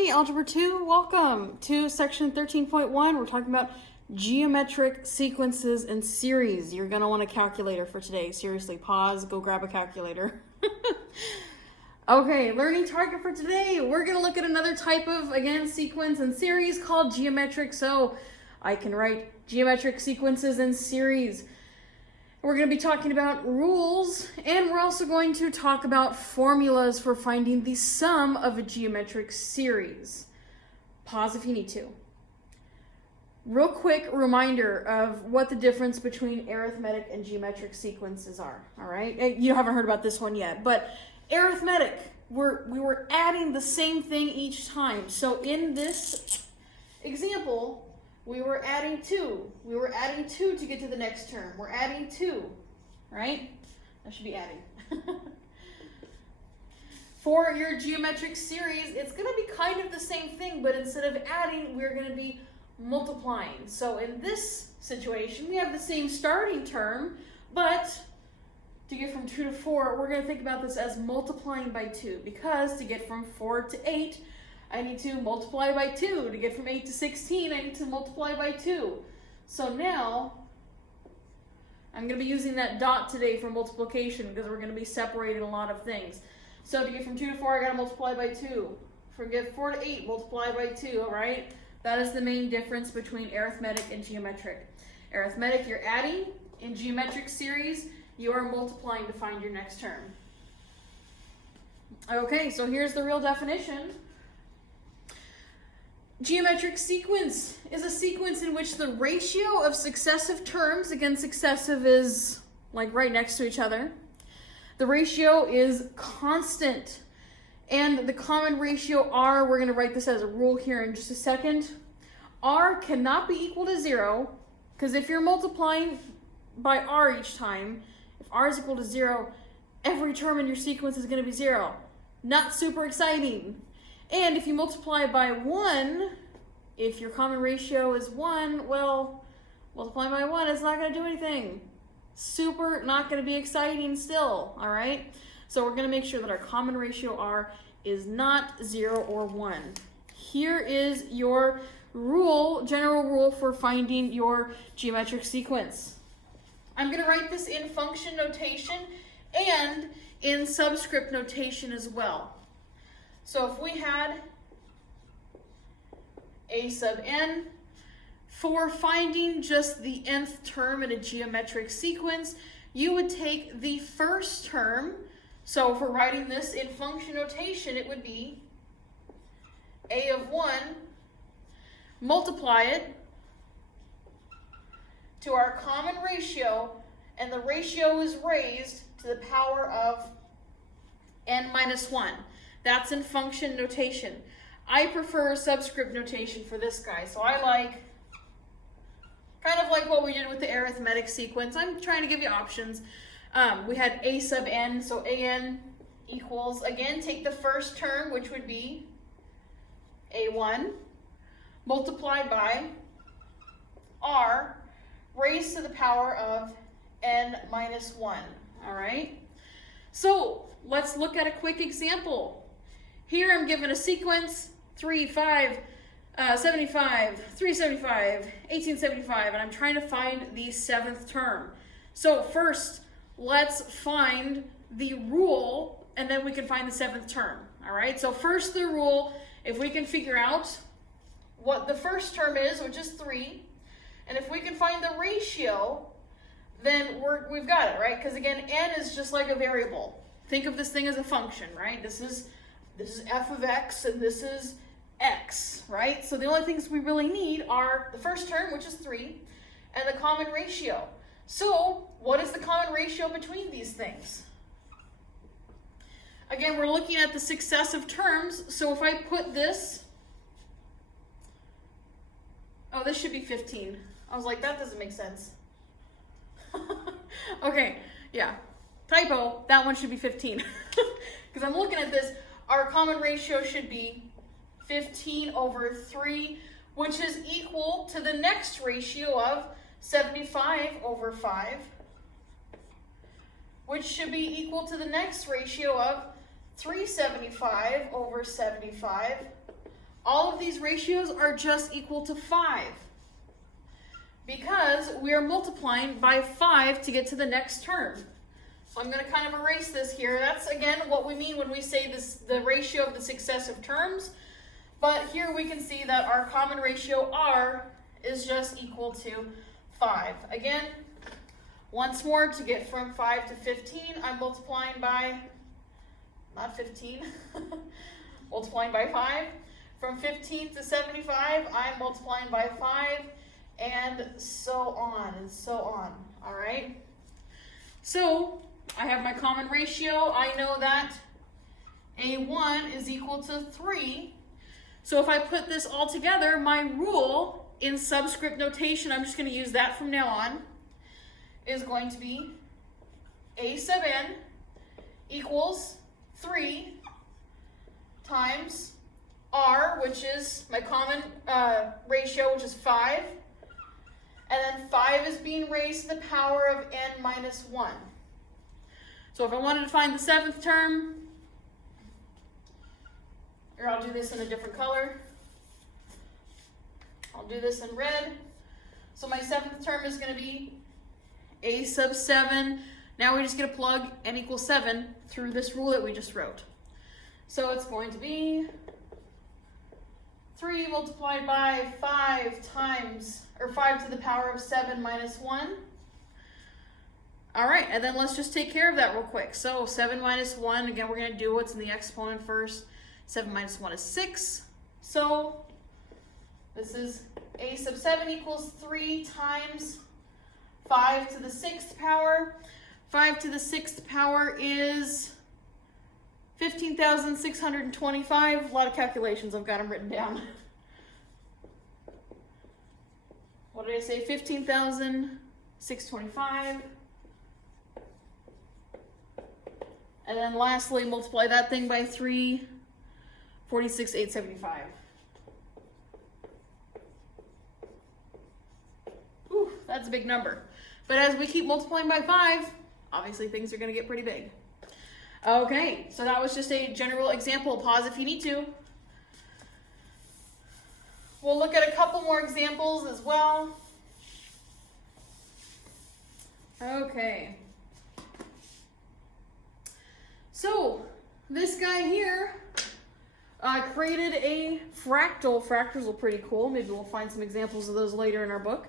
Hey, Algebra 2, welcome to section 13.1. We're talking about geometric sequences and series. You're going to want a calculator for today. Seriously, pause, go grab a calculator. Okay, learning target for today. We're going to look at another type of, again, sequence and series called geometric. So I can write geometric sequences and series. We're going to be talking about rules, and we're also going to talk about formulas for finding the sum of a geometric series. Pause if you need to. Real quick reminder of what the difference between arithmetic and geometric sequences are, all right? You haven't heard about this one yet, but arithmetic, we were adding the same thing each time. So in this example, we were adding 2. We were adding 2 to get to the next term. We're adding 2, right? That should be adding. For your geometric series, it's going to be kind of the same thing, but instead of adding, we're going to be multiplying. So in this situation, we have the same starting term, but to get from 2 to 4, we're going to think about this as multiplying by 2, because to get from 4 to 8, I need to multiply by 2. To get from 8 to 16, I need to multiply by 2. So now, I'm going to be using that dot today for multiplication because we're going to be separating a lot of things. So to get from 2 to 4, I got to multiply by 2. From get 4 to 8, multiply by 2, all right? That is the main difference between arithmetic and geometric. Arithmetic, you're adding. In geometric series, you are multiplying to find your next term. Okay, so here's the real definition. Geometric sequence is a sequence in which the ratio of successive terms, again, successive is like right next to each other. The ratio is constant. And the common ratio R, we're going to write this as a rule here in just a second. R cannot be equal to 0, because if you're multiplying by R each time, if R is equal to 0, every term in your sequence is going to be 0. Not super exciting. And if you multiply by 1, if your common ratio is 1, well, multiplying by 1 is not going to do anything. Super not going to be exciting still, all right? So we're going to make sure that our common ratio R is not 0 or 1. Here is your rule, general rule for finding your geometric sequence. I'm going to write this in function notation and in subscript notation as well. So if we had a sub n, for finding just the nth term in a geometric sequence, you would take the first term. So if we're writing this in function notation, it would be a of 1, multiply it to our common ratio, and the ratio is raised to the power of n minus 1. That's in function notation. I prefer subscript notation for this guy. So I like, kind of like what we did with the arithmetic sequence. I'm trying to give you options. We had a sub n, so an equals, again, take the first term, which would be a1, multiplied by r, raised to the power of n minus 1. All right? So let's look at a quick example. Here I'm given a sequence, 3, 5, 75, 375, 1875, and I'm trying to find the 7th term. So first, let's find the rule, and then we can find the 7th term. All right, so first the rule, if we can figure out what the first term is, which is 3, and if we can find the ratio, then we've got it, right? Because again, n is just like a variable. Think of this thing as a function, right? This is f of x, and this is x, right? So the only things we really need are the first term, which is 3, and the common ratio. So what is the common ratio between these things? Again, we're looking at the successive terms, so if I put this, oh, this should be 15. I was like, that doesn't make sense. Okay, yeah, typo, that one should be 15. Because I'm looking at this, our common ratio should be 15 over 3, which is equal to the next ratio of 75 over 5, which should be equal to the next ratio of 375 over 75, all of these ratios are just equal to 5 because we are multiplying by 5 to get to the next term. So I'm going to kind of erase this here. That's, again, what we mean when we say this, the ratio of the successive terms. But here we can see that our common ratio R is just equal to 5. Again, once more, to get from 5 to 15, I'm multiplying by, not 15, multiplying by 5. From 15 to 75, I'm multiplying by 5, and so on and so on. All right? So I have my common ratio. I know that A1 is equal to 3. So if I put this all together, my rule in subscript notation, I'm just going to use that from now on, is going to be A sub n equals 3 times R, which is my common ratio, which is 5. And then 5 is being raised to the power of n minus 1. So if I wanted to find the 7th term, or I'll do this in a different color. I'll do this in red. So my 7th term is going to be A sub 7. Now we just get to plug n equals 7 through this rule that we just wrote. So it's going to be 3 multiplied by 5 times, or 5 to the power of 7 minus 1. All right, and then let's just take care of that real quick. So 7 minus 1, again, we're going to do what's in the exponent first. 7 minus 1 is 6. So this is A sub 7 equals 3 times 5 to the 6th power. 5 to the 6th power is 15,625. A lot of calculations. I've got them written down. What did I say? 15,625. And then lastly, multiply that thing by 3. 46,875. Whew, that's a big number. But as we keep multiplying by 5, obviously things are going to get pretty big. Okay, so that was just a general example. Pause if you need to. We'll look at a couple more examples as well. Okay. So, this guy here created a fractal. Fractals are pretty cool. Maybe we'll find some examples of those later in our book.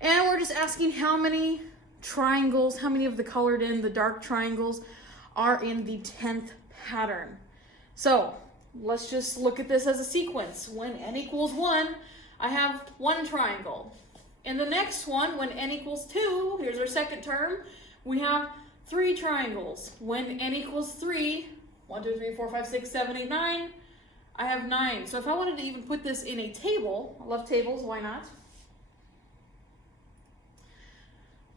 And we're just asking how many triangles, how many of the colored in, the dark triangles, are in the 10th pattern. So let's just look at this as a sequence. When n equals 1, I have 1 triangle. In the next one, when n equals 2, here's our second term, we have 3 triangles. When n equals 3, 1, 2, 3, 4, 5, 6, 7, 8, 9, I have 9. So if I wanted to even put this in a table, I love tables, why not?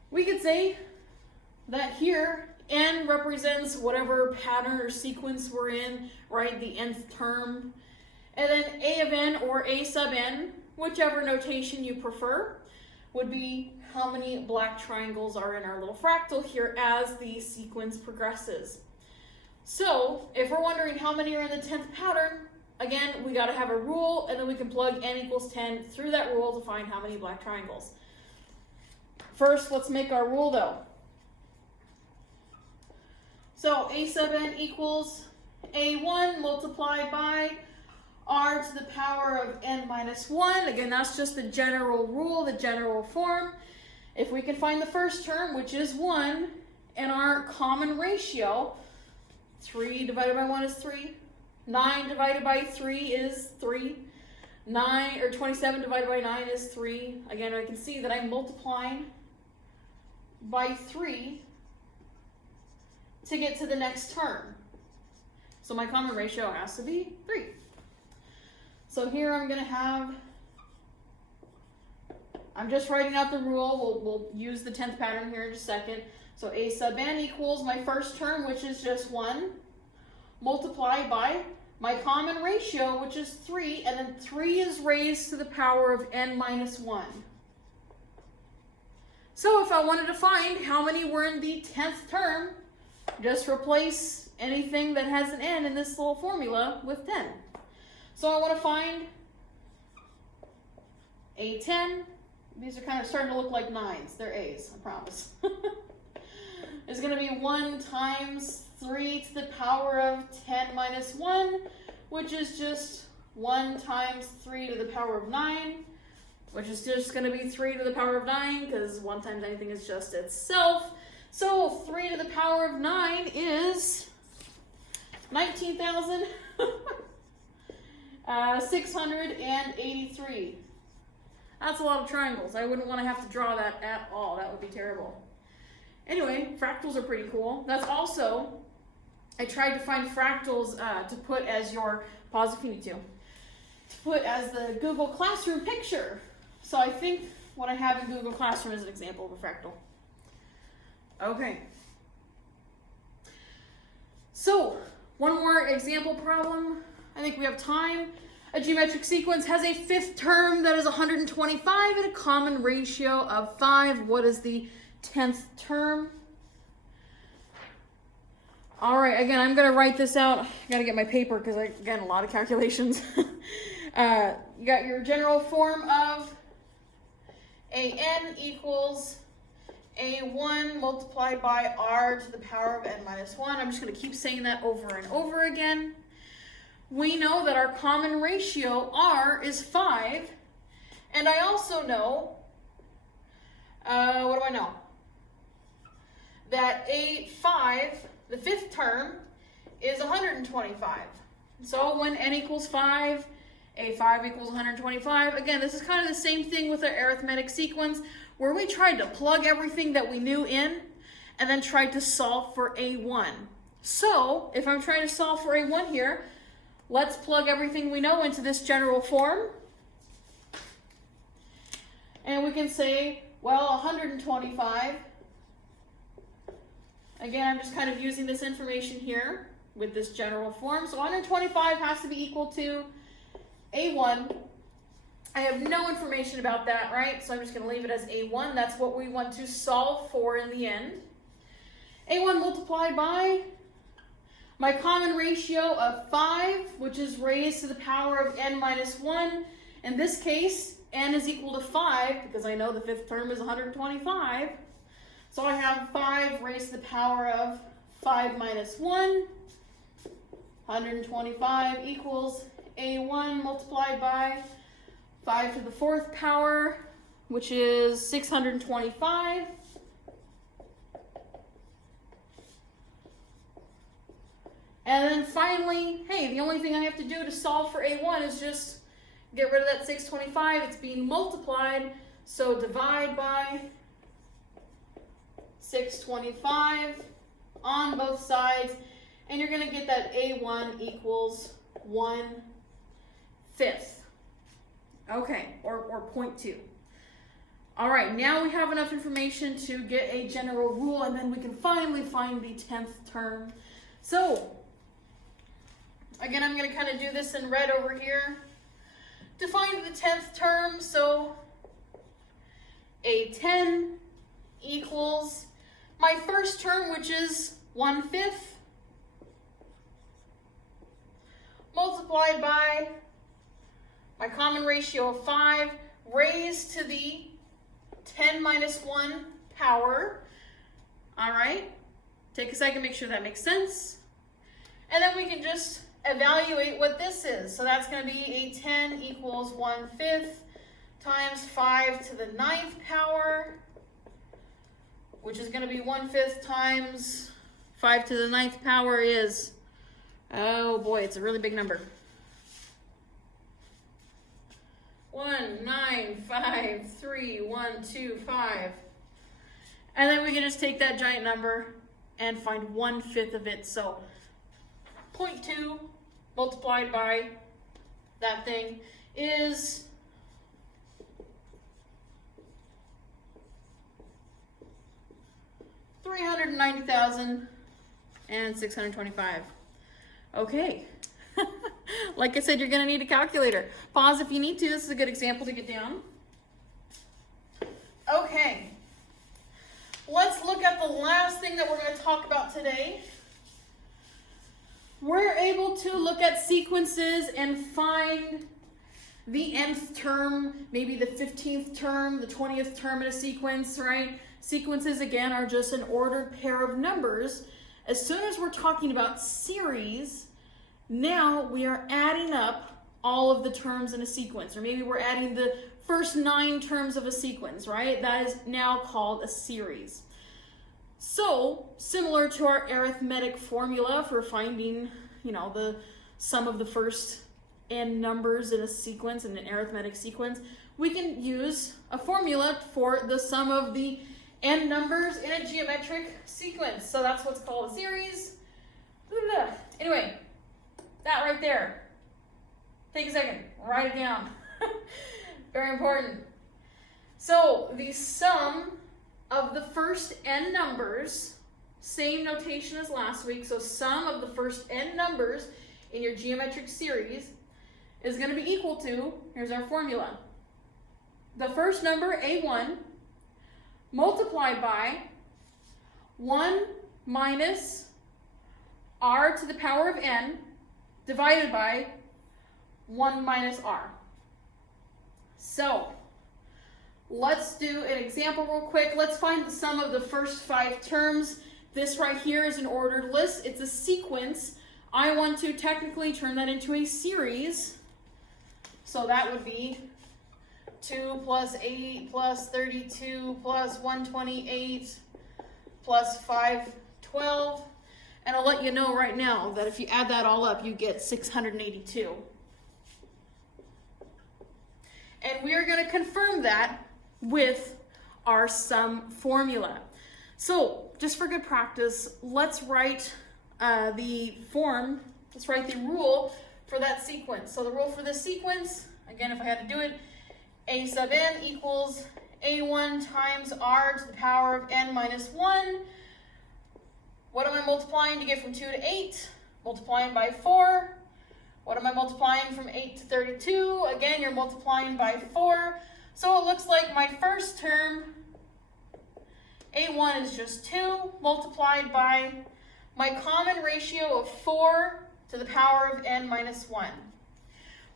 We could say that here, n represents whatever pattern or sequence we're in, right? The nth term. And then a of n or a sub n, whichever notation you prefer, would be how many black triangles are in our little fractal here as the sequence progresses. So if we're wondering how many are in the 10th pattern, again, we got to have a rule, and then we can plug n equals 10 through that rule to find how many black triangles. First, let's make our rule though. So a sub n equals a1 multiplied by r to the power of n minus 1. Again, that's just the general rule, the general form. If we can find the first term, which is 1, and our common ratio, 3 divided by 1 is 3. 9 divided by 3 is 3. 27 divided by 9 is 3. Again, I can see that I'm multiplying by 3 to get to the next term. So my common ratio has to be 3. So here I'm going to have, I'm just writing out the rule. We'll use the 10th pattern here in just a second. So a sub n equals my first term, which is just 1, multiplied by my common ratio, which is 3, and then 3 is raised to the power of n minus 1. So if I wanted to find how many were in the 10th term, just replace anything that has an n in this little formula with 10. So I want to find A10. These are kind of starting to look like 9s. They're A's, I promise. It's going to be 1 times 3 to the power of 10 minus 1, which is just 1 times 3 to the power of 9, which is just going to be 3 to the power of 9, because 1 times anything is just itself. So 3 to the power of 9 is 19,683. That's a lot of triangles. I wouldn't want to have to draw that at all. That would be terrible. Anyway, fractals are pretty cool. That's also, I tried to find fractals to put as your, pause if you need to put as the Google Classroom picture. So I think what I have in Google Classroom is an example of a fractal. Okay. So, one more example problem. I think we have time. A geometric sequence has a fifth term that is 125 and a common ratio of 5. What is the 10th term? All right, again, I'm going to write this out. I got to get my paper because I got a lot of calculations. You got your general form of an equals a1 multiplied by r to the power of n minus 1. I'm just going to keep saying that over and over again. We know that our common ratio r is 5. And I also know, what do I know? That a5, the fifth term, is 125. So when n equals 5, a5 equals 125. Again, this is kind of the same thing with our arithmetic sequence, where we tried to plug everything that we knew in and then tried to solve for a1. So if I'm trying to solve for a1 here, let's plug everything we know into this general form. And we can say, well, 125. Again, I'm just kind of using this information here with this general form. So 125 has to be equal to a1. I have no information about that, right? So I'm just going to leave it as a1. That's what we want to solve for in the end. a1 multiplied by my common ratio of 5, which is raised to the power of n minus 1. In this case, n is equal to 5, because I know the fifth term is 125. So I have 5 raised to the power of 5 minus 1. 125 equals a1 multiplied by 5 to the 4th power, which is 625. And then finally, hey, the only thing I have to do to solve for a1 is just get rid of that 625. It's being multiplied, so divide by 625 on both sides, and you're going to get that a1 equals 1/5. Okay, or 0.2. All right, now we have enough information to get a general rule, and then we can finally find the 10th term. So, again, I'm going to kind of do this in red over here. To find the 10th term, so a10 equals my first term, which is 1/5, multiplied by my common ratio of 5 raised to the 10 minus 1 power. All right, take a second, make sure that makes sense. And then we can just evaluate what this is. So that's going to be a10 equals 1/5 times 5 to the 9th power, which is going to be 1/5 times 5 to the 9th power is, oh boy, it's a really big number. 1,953,125. And then we can just take that giant number and find 1/5 of it. So 0.2 multiplied by that thing is 390,625. Okay. Like I said, you're going to need a calculator. Pause if you need to. This is a good example to get down. Okay. Let's look at the last thing that we're going to talk about today. we're able to look at sequences and find the nth term, maybe the 15th term, the 20th term in a sequence, right? Sequences, again, are just an ordered pair of numbers. As soon as we're talking about series, now we are adding up all of the terms in a sequence, or maybe we're adding the first 9 terms of a sequence, right? That is now called a series. So, similar to our arithmetic formula for finding, the sum of the first n numbers in a sequence, in an arithmetic sequence, we can use a formula for the sum of the n numbers in a geometric sequence. So that's what's called a series. Anyway, that right there. Take a second, write it down. Very important. So the sum of the first n numbers, same notation as last week, so sum of the first n numbers in your geometric series is going to be equal to, here's our formula, the first number, a1, multiplied by 1 minus r to the power of n divided by 1 minus r. So, let's do an example real quick. Let's find the sum of the first 5 terms. This right here is an ordered list. It's a sequence. I want to technically turn that into a series. So that would be 2 plus 8 plus 32 plus 128 plus 512. And I'll let you know right now that if you add that all up, you get 682. And we are going to confirm that with our sum formula. So, just for good practice, let's write the rule for that sequence. So the rule for this sequence, again, if I had to do it, a sub n equals a1 times r to the power of n minus 1. What am I multiplying to get from 2 to 8? Multiplying by 4. What am I multiplying from 8 to 32? Again, you're multiplying by 4. So it looks like my first term, a1 is just 2, multiplied by my common ratio of 4 to the power of n minus 1.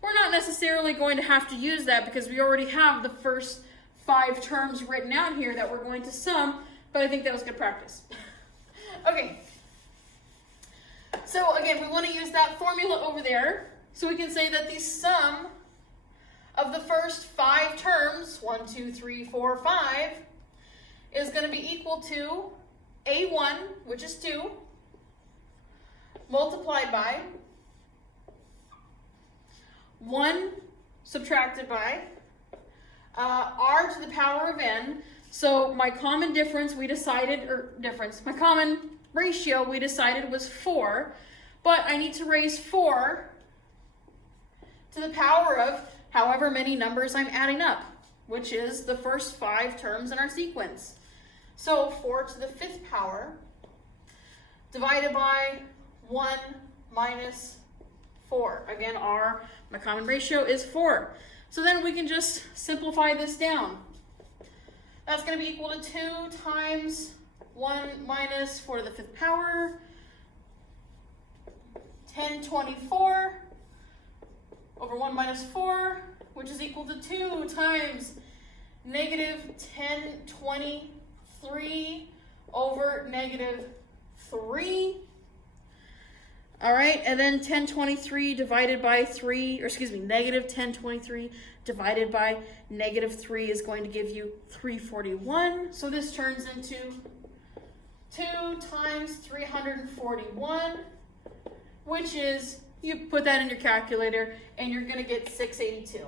We're not necessarily going to have to use that because we already have the first 5 terms written out here that we're going to sum, but I think that was good practice. Okay. So again, we want to use that formula over there. So we can say that the sum of the first 5 terms, 1, 2, 3, 4, 5, is going to be equal to a1, which is 2, multiplied by 1 subtracted by r to the power of n. So my common difference my common ratio we decided was 4, but I need to raise 4 to the power of however many numbers I'm adding up, which is the first 5 terms in our sequence. So 4 to the 5th power divided by 1 minus 4. Again, my common ratio is 4. So then we can just simplify this down. That's going to be equal to 2 times 1 minus 4 to the 5th power, 1024 over 1 minus 4, which is equal to 2 times negative 1023 over negative 3. All right, and then 1023 divided by 3, negative 1023 divided by negative 3 is going to give you 341. So this turns into 2 times 341, which is, you put that in your calculator, and you're going to get 682.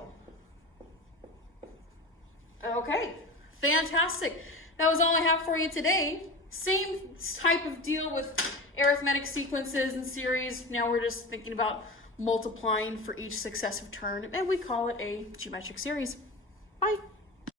Okay, fantastic. That was all I have for you today. Same type of deal with arithmetic sequences and series. Now we're just thinking about multiplying for each successive term, and we call it a geometric series. Bye.